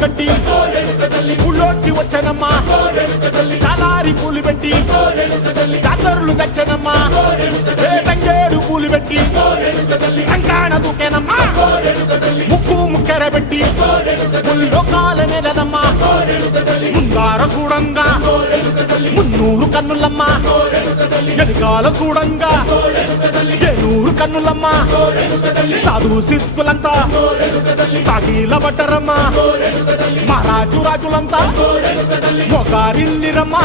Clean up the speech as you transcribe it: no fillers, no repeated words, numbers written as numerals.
కట్టి ఊళ్ళోకి వచ్చానమ్మా చాలారి పూలు పెట్టి జాతరులు తెచ్చానమ్మా తంగేడు పూలు పెట్టి రంగాణ దూకేనమ్మా ముక్కు ముక్కెర పెట్టి ముల్లోకాల నెలనమ్మా ముందార చూడంగా మున్నూరు కన్నులమ్మా ఎనకాల చూడంగా ఏనూరు కన్నులమ్మా సాధు సిద్ధులంతా సాగిల పట్టరమ్మా మహారాజు రాజులంతా మొగారిల్లిరమ్మా